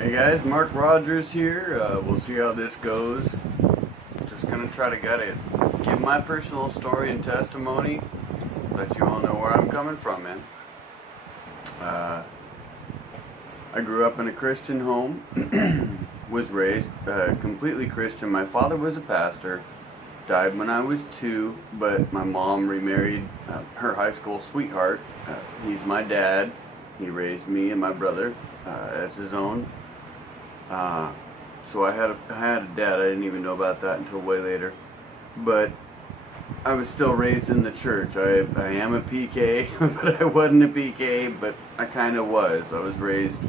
Hey guys, Mark Rogers here. We'll see how this goes. Just gonna try to give my personal story and testimony, let you all know where I'm coming from, man. Uh, I grew up in a Christian home, was raised completely Christian. My father was a pastor, died when I was 2, but my mom remarried her high school sweetheart. He's my dad. He raised me and my brother as his own. So I had a dad. I didn't even know about that until way later. But I was still raised in the church. I am a PK, but I wasn't a PK, but I kind of was. I was raised,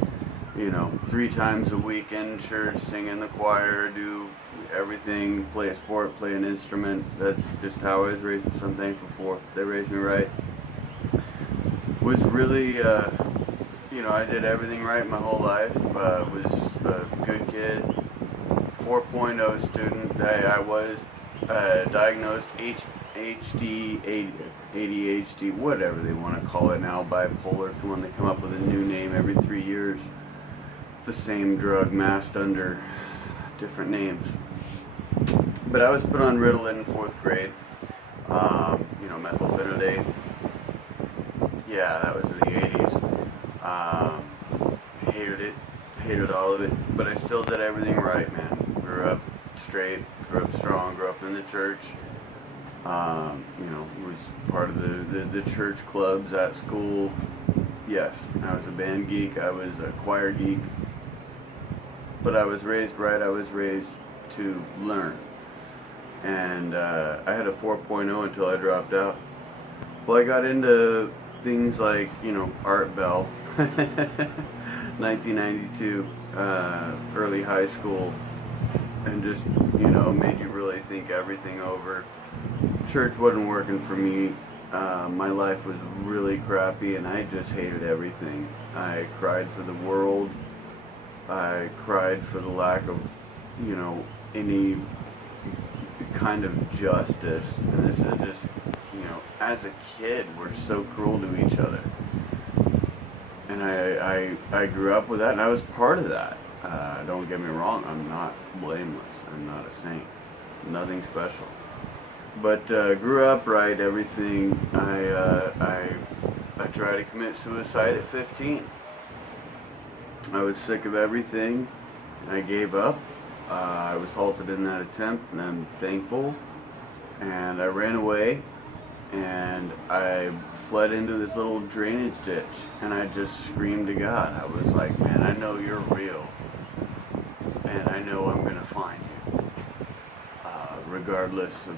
3 times a week in church, sing in the choir, do everything, play a sport, play an instrument. That's just how I was raised, which I'm thankful for. They raised me right. Was really, I did everything right my whole life. Was a good kid, 4.0 student. I was diagnosed ADHD, whatever they want to call it now, bipolar. When they come up with a new name every 3 years, it's the same drug masked under different names. But I was put on Ritalin in 4th grade. Methylphenidate. Yeah, that was in the 80s. Hated it, hated all of it, but I still did everything right, man. Grew up straight, grew up strong, grew up in the church. Was part of the church clubs at school. Yes, I was a band geek, I was a choir geek, but I was raised right. I was raised to learn, and I had a 4.0 until I dropped out. Well, I got into things like, Art Bell, 1992, early high school, and just, made you really think everything over. Church wasn't working for me. My life was really crappy, and I just hated everything. I cried for the world. I cried for the lack of, any kind of justice. And this is just, as a kid, we're so cruel to each other. And I grew up with that, and I was part of that. Don't get me wrong, I'm not blameless. I'm not a saint. Nothing special. But grew up right, everything. I tried to commit suicide at 15. I was sick of everything. I gave up. I was halted in that attempt, and I'm thankful. And I ran away, and I fled into this little drainage ditch, and I just screamed to God. I was like, man, I know you're real, and I know I'm going to find you. Regardless of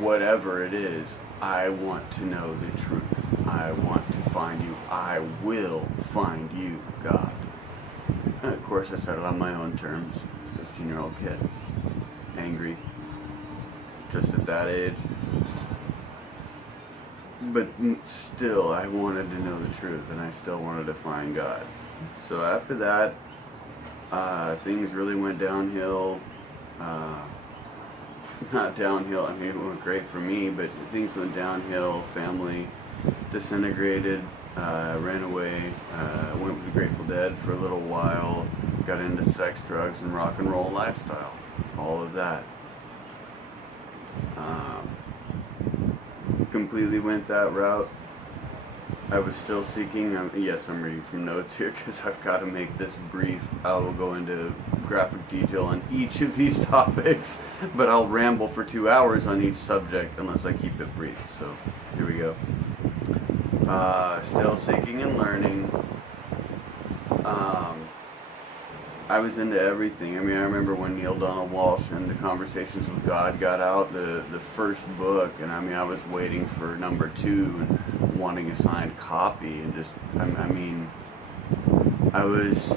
whatever it is, I want to know the truth. I want to find you. I will find you, God. And of course, I said it on my own terms. 15-year-old kid. Angry. Just at that age. But still, I wanted to know the truth, and I still wanted to find God. So after that, things really went downhill. Not downhill, I mean, it went great for me, but things went downhill. Family disintegrated. Ran away. Went with the Grateful Dead for a little while. Got into sex, drugs, and rock and roll lifestyle. All of that. Completely went that route. I was still seeking. Yes, I'm reading from notes here because I've got to make this brief. I will go into graphic detail on each of these topics, but I'll ramble for 2 hours on each subject unless I keep it brief. So here we go. Still seeking and learning. I was into everything. I mean, I remember when Neale Donald Walsch and the Conversations with God got out, the first book, and I mean, I was waiting for number 2 and wanting a signed copy, and just, I was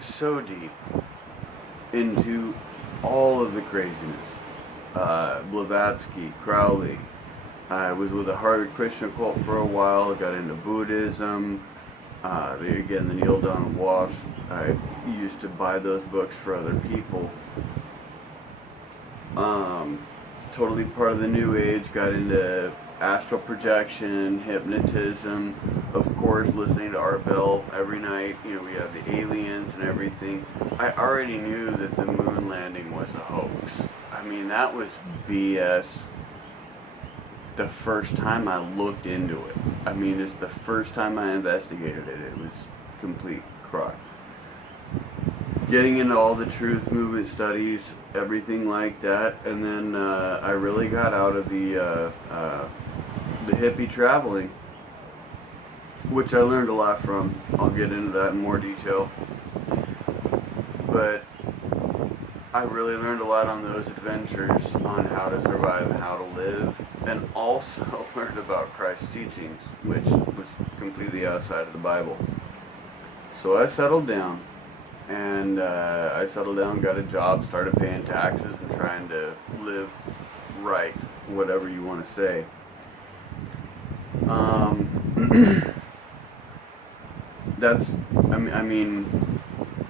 so deep into all of the craziness. Blavatsky, Crowley. I was with a Harvard Krishna cult for a while, got into Buddhism. Again, the Neale Donald Walsch. I used to buy those books for other people. Totally part of the New Age. Got into astral projection, hypnotism, of course, listening to Art Bell every night. You know, we have the aliens and everything. I already knew that the moon landing was a hoax. I mean, that was BS the first time I looked into it. I mean, it's the first time I investigated it. It was complete crock. Getting into all the truth movement studies, everything like that, and then I really got out of the hippie traveling, which I learned a lot from. I'll get into that in more detail. But I really learned a lot on those adventures on how to survive and how to live, and also learned about Christ's teachings, which was completely outside of the Bible. So I settled down, and got a job, started paying taxes, and trying to live right, whatever you want to say.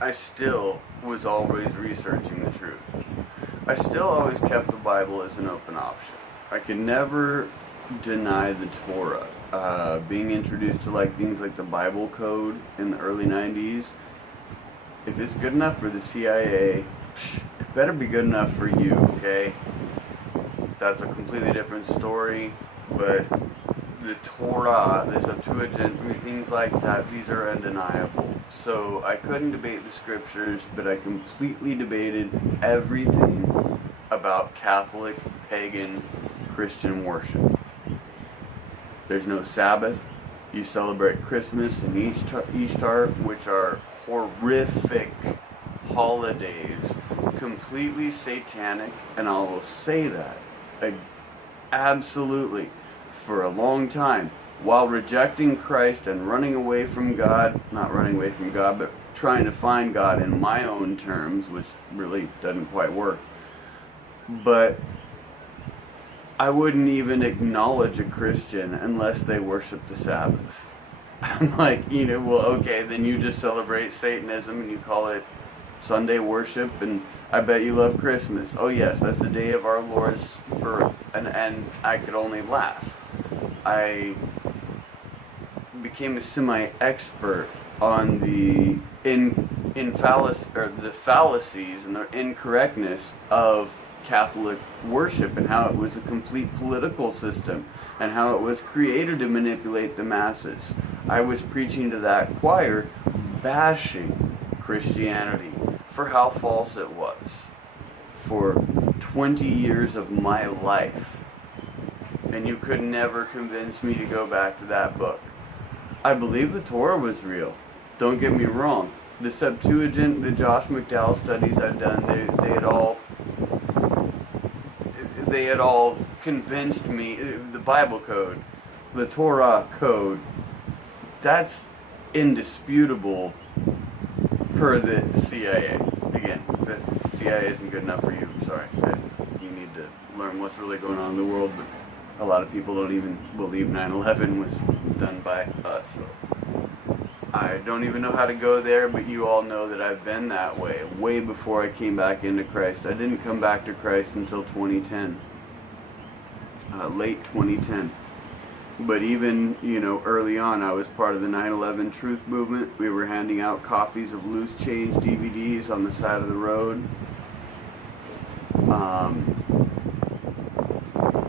I still was always researching the truth. I still always kept the Bible as an open option. I could never deny the Torah. Being introduced to things like the Bible Code in the early 90s, if it's good enough for the CIA, it better be good enough for you, okay? That's a completely different story, but the Torah, the Septuagint, things like that, these are undeniable. So I couldn't debate the scriptures, but I completely debated everything about Catholic, pagan, Christian worship. There's no Sabbath. You celebrate Christmas and Easter, which are horrific holidays, completely satanic, and I will say that absolutely. For a long time, while rejecting Christ and running away from God, not running away from God, but trying to find God in my own terms, which really doesn't quite work. But I wouldn't even acknowledge a Christian unless they worship the Sabbath. I'm like, well, okay, then you just celebrate Satanism and you call it Sunday worship, and I bet you love Christmas. Oh yes, that's the day of our Lord's birth, and I could only laugh. I became a semi-expert on the the fallacies and the incorrectness of Catholic worship, and how it was a complete political system, and how it was created to manipulate the masses. I was preaching to that choir, bashing Christianity for how false it was for 20 years of my life. And you could never convince me to go back to that book. I believe the Torah was real. Don't get me wrong. The Septuagint, the Josh McDowell studies I've done, they had all convinced me. The Bible Code, the Torah Code, that's indisputable per the CIA. Again, the CIA isn't good enough for you. I'm sorry. You need to learn what's really going on in the world, but a lot of people don't even believe 9/11 was done by us. So I don't even know how to go there, but you all know that I've been that way before I came back into Christ. I didn't come back to Christ until 2010, late 2010. But even, early on, I was part of the 9/11 Truth Movement. We were handing out copies of Loose Change DVDs on the side of the road.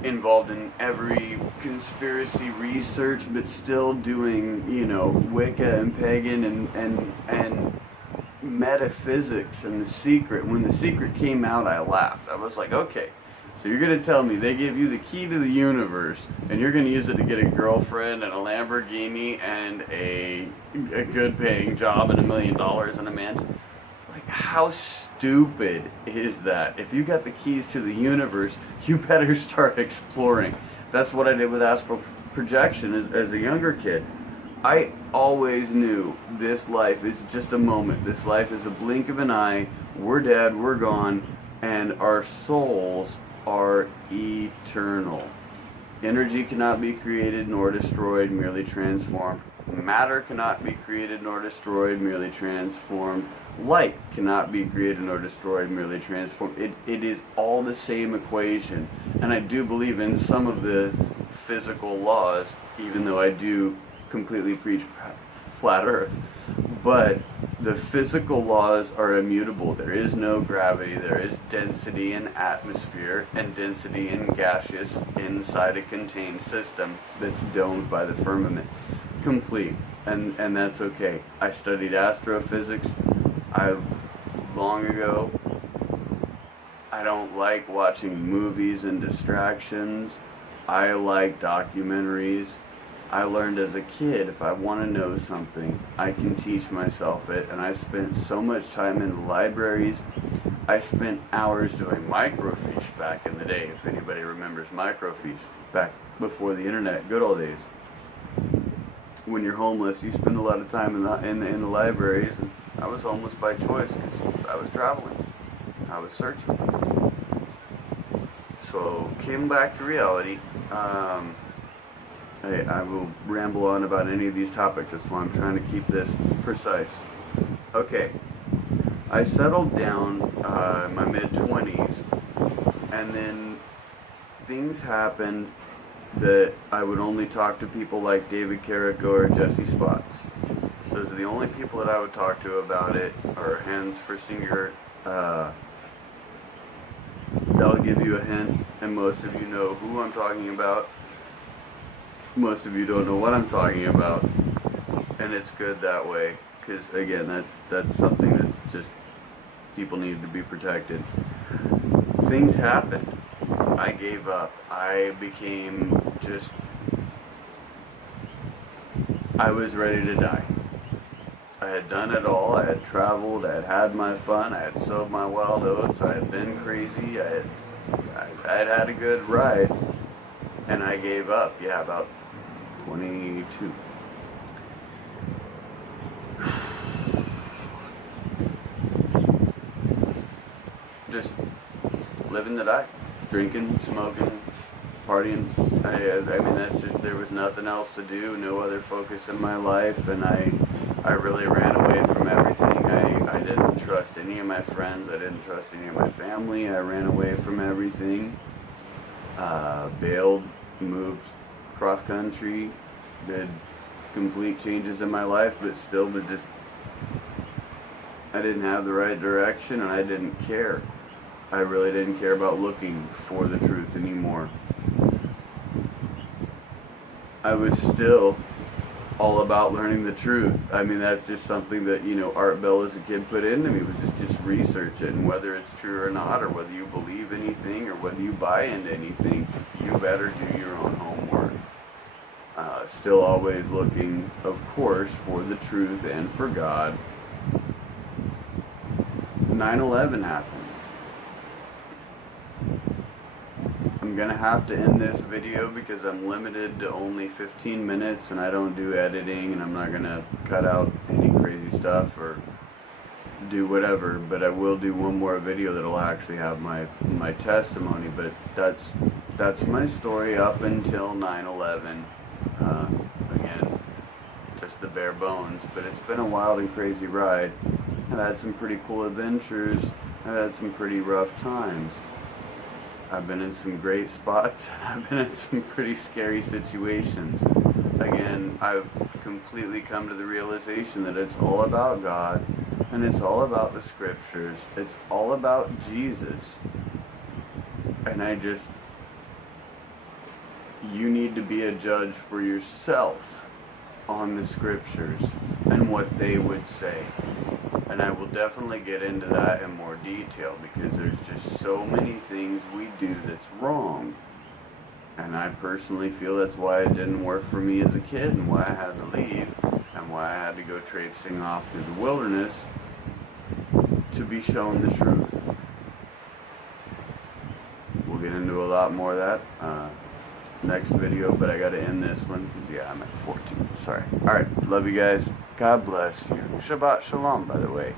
Involved in every conspiracy research, but still doing, Wicca and pagan and metaphysics and The Secret. When The Secret came out, I laughed. I was like, okay, so you're going to tell me they give you the key to the universe, and you're going to use it to get a girlfriend and a Lamborghini and a good paying job and $1 million in a mansion? Like, how stupid is that? If you got the keys to the universe, you better start exploring. That's what I did with astral projection as a younger kid. I always knew this life is just a moment. This life is a blink of an eye. We're dead, we're gone, and our souls are eternal. Energy cannot be created nor destroyed, merely transformed. Matter cannot be created nor destroyed, merely transformed. Light cannot be created nor destroyed, merely transformed. It is all the same equation. And I do believe in some of the physical laws, even though I do completely preach flat earth. But the physical laws are immutable. There is no gravity. There is density in atmosphere and density in gaseous inside a contained system that's domed by the firmament. Complete. And that's okay. I studied astrophysics. Long ago. I don't like watching movies and distractions. I like documentaries. I learned as a kid, if I want to know something, I can teach myself it. And I spent so much time in libraries. I spent hours doing microfiche back in the day, if anybody remembers microfiche, back before the internet, good old days. When you're homeless, you spend a lot of time in the libraries. And I was homeless by choice because I was traveling. I was searching. So, came back to reality. I will ramble on about any of these topics. That's why I'm trying to keep this precise. Okay. I settled down in my mid-20s, and then things happened that I would only talk to people like David Carrico or Jesse Spots. Those are the only people that I would talk to about it, or Hands for Singer. That'll give you a hint, and most of you know who I'm talking about. Most of you don't know what I'm talking about, and it's good that way, because again, that's something that just people need to be protected. Things happened. I gave up. I was ready to die. I had done it all. I had traveled. I had had my fun. I had sowed my wild oats. I had been crazy. I had had a good ride, and I gave up. Yeah, about 22. Just living to die, drinking, smoking, partying. I mean, that's just, there was nothing else to do, no other focus in my life, and I really ran away from everything. I didn't trust any of my friends. I didn't trust any of my family. I ran away from everything. Bailed, moved cross country, did complete changes in my life, but still, I didn't have the right direction, and I didn't care. I really didn't care about looking for the truth anymore. I was still all about learning the truth. I mean, that's just something that, Art Bell as a kid put into me, was just research it, and whether it's true or not, or whether you believe anything, or whether you buy into anything, you better do your own homework. Still always looking, of course, for the truth and for God. 9/11 happened. I'm gonna have to end this video because I'm limited to only 15 minutes, and I don't do editing, and I'm not gonna cut out any crazy stuff or do whatever, but I will do one more video that'll actually have my testimony. But that's my story up until 9/11. Again, just the bare bones, but it's been a wild and crazy ride. I've had some pretty cool adventures. I've had some pretty rough times. I've been in some great spots. I've been in some pretty scary situations. Again, I've completely come to the realization that it's all about God, and it's all about the scriptures. It's all about Jesus. And you need to be a judge for yourself on the scriptures and what they would say. And I will definitely get into that in more detail, because there's just so many things we do that's wrong. And I personally feel that's why it didn't work for me as a kid, and why I had to leave, and why I had to go traipsing off through the wilderness to be shown the truth. We'll get into a lot more of that next video, but I gotta end this one because, yeah, I'm at 14. Sorry. Alright, love you guys. God bless you. Shabbat Shalom, by the way.